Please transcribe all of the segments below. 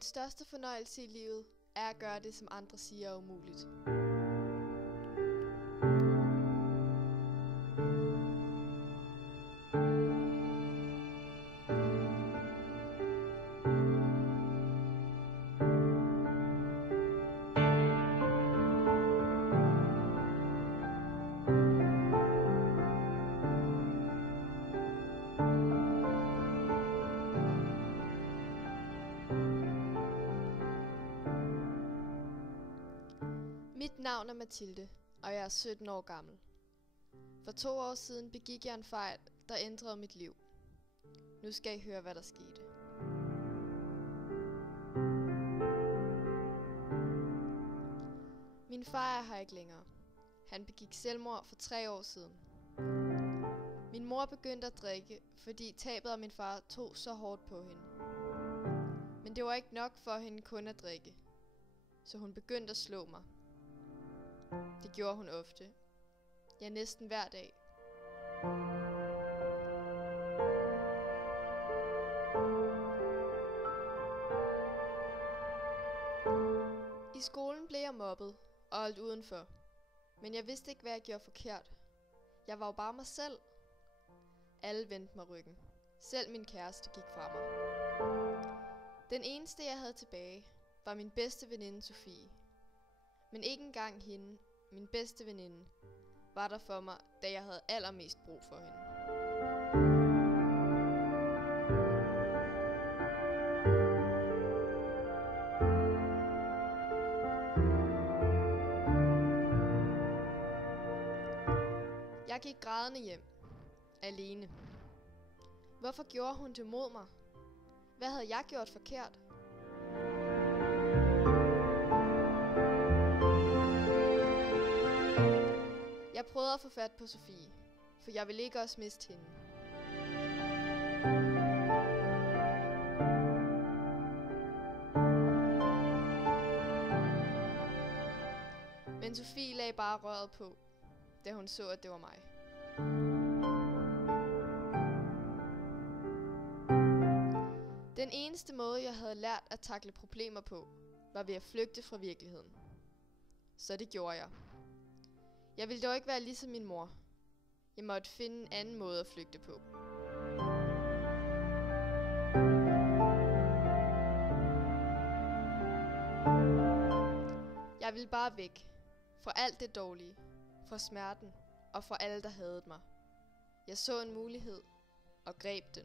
Den største fornøjelse i livet er at gøre det, som andre siger er umuligt. Mit navn er Mathilde, og jeg er 17 år gammel. For 2 år siden begik jeg en fejl, der ændrede mit liv. Nu skal I høre, hvad der skete. Min far er her ikke længere. Han begik selvmord for 3 år siden. Min mor begyndte at drikke, fordi tabet af min far tog så hårdt på hende. Men det var ikke nok for hende kun at drikke, så hun begyndte at slå mig. Det gjorde hun ofte. Ja, næsten hver dag. I skolen blev jeg mobbet og holdt udenfor. Men jeg vidste ikke, hvad jeg gjorde forkert. Jeg var jo bare mig selv. Alle vendte mig ryggen. Selv min kæreste gik fra mig. Den eneste, jeg havde tilbage, var min bedste veninde Sofie. Men ikke engang hende, min bedste veninde, var der for mig, da jeg havde allermest brug for hende. Jeg gik grædende hjem. Alene. Hvorfor gjorde hun det mod mig? Hvad havde jeg gjort forkert? Jeg prøvede at få fat på Sofie, for jeg ville ikke også miste hende. Men Sofie lagde bare røret på, da hun så, at det var mig. Den eneste måde, jeg havde lært at takle problemer på, var ved at flygte fra virkeligheden. Så det gjorde jeg. Jeg ville dog ikke være ligesom min mor. Jeg måtte finde en anden måde at flygte på. Jeg ville bare væk. Fra alt det dårlige. Fra smerten. Og fra alle, der hadede mig. Jeg så en mulighed. Og greb den.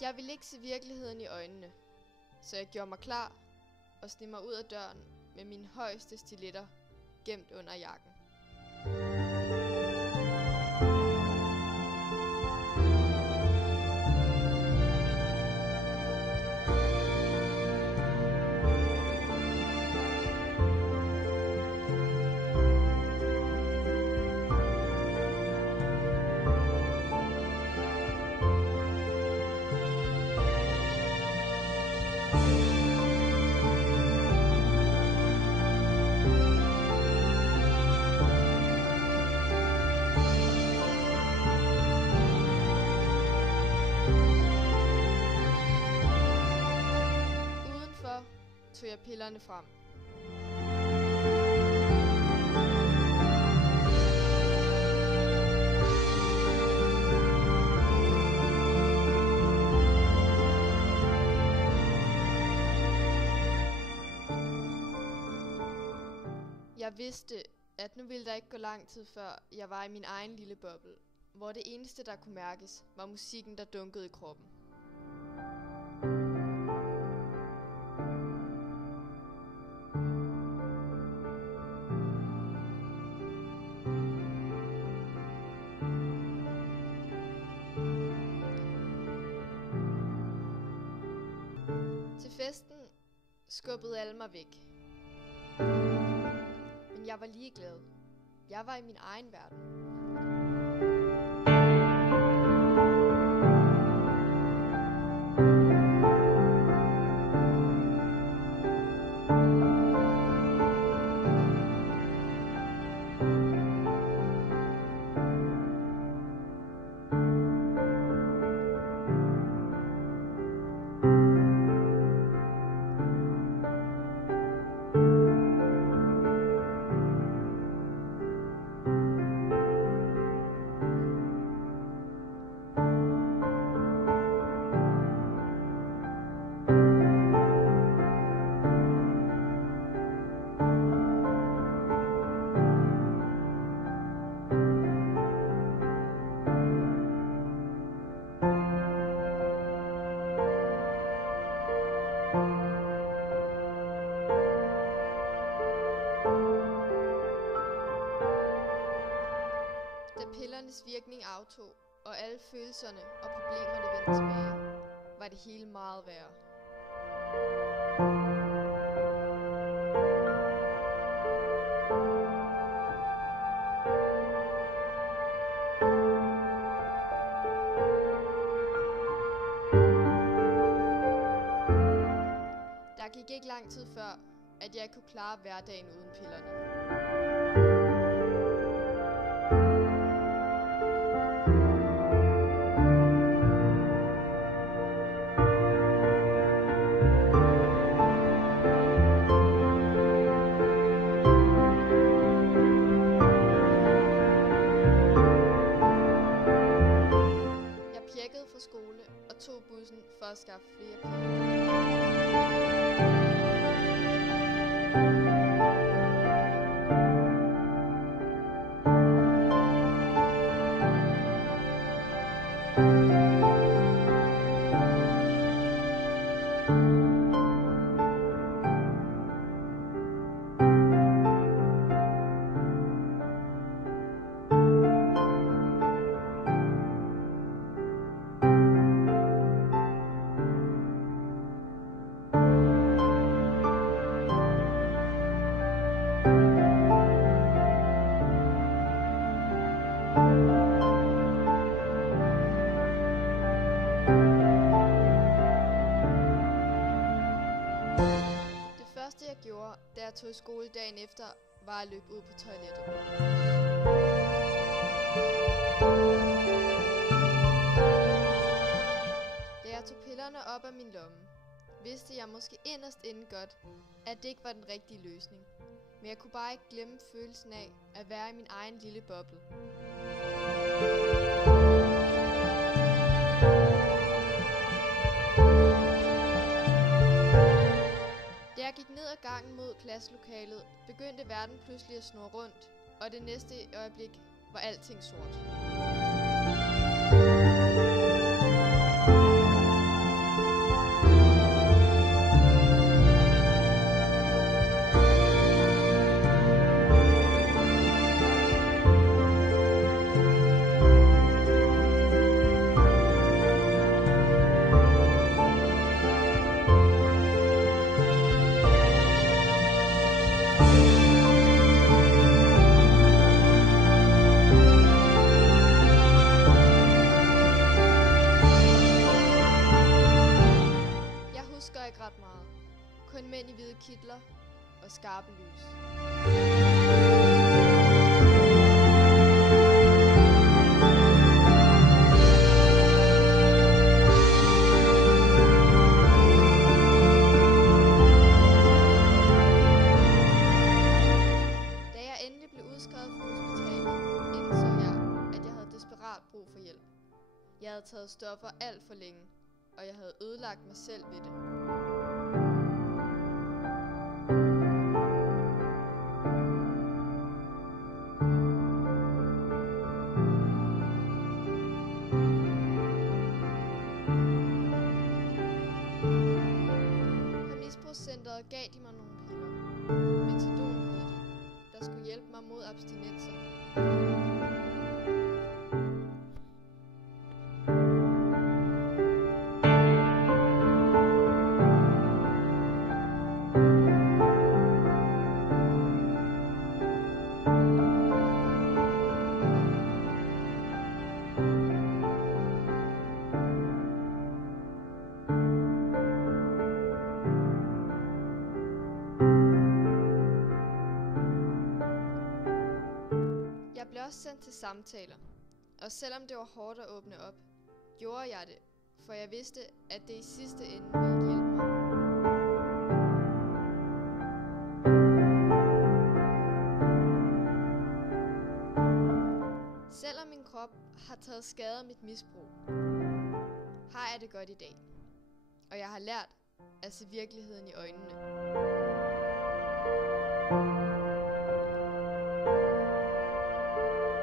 Jeg ville ikke se virkeligheden i øjnene, så jeg gjorde mig klar og sneg mig ud af døren med mine højeste stiletter gemt under jakken. Tog jeg pillerne frem. Jeg vidste, at nu ville der ikke gå lang tid før jeg var i min egen lille boble, hvor det eneste, der kunne mærkes, var musikken, der dunkede i kroppen. Til festen skubbede alle mig væk. Men jeg var ligeglad. Jeg var i min egen verden. Da pillernes virkning aftog, og alle følelserne og problemerne vendte tilbage, var det hele meget værre. Der gik ikke lang tid før, at jeg kunne klare hverdagen uden pillerne. Fra skole og tog bussen for at skaffe flere piller. Jeg gjorde, da jeg tog i skole dagen efter, var at løbe ud på toilettet. Da jeg tog pillerne op af min lomme, vidste jeg måske inderst inde godt, at det ikke var den rigtige løsning. Men jeg kunne bare ikke glemme følelsen af at være i min egen lille boble. Da jeg gik ned ad gangen mod klasselokalet, begyndte verden pludselig at snurre rundt, og det næste øjeblik var alting sort. Ret meget. Kun mænd i hvide kitler og skarpe lys. Da jeg endelig blev udskrevet fra hospitalet, indså jeg, at jeg havde desperat brug for hjælp. Jeg havde taget stoffer alt for længe, og jeg havde ødelagt mig selv ved det. På misbrugscenteret gav de mig nogle piller. Metadon hed det, der skulle hjælpe mig mod abstinenser. også sendt til samtaler, og selvom det var hårdt at åbne op, gjorde jeg det, for jeg vidste, at det i sidste ende ville hjælpe mig. Selvom min krop har taget skade af mit misbrug, har jeg det godt i dag, og jeg har lært at se virkeligheden i øjnene.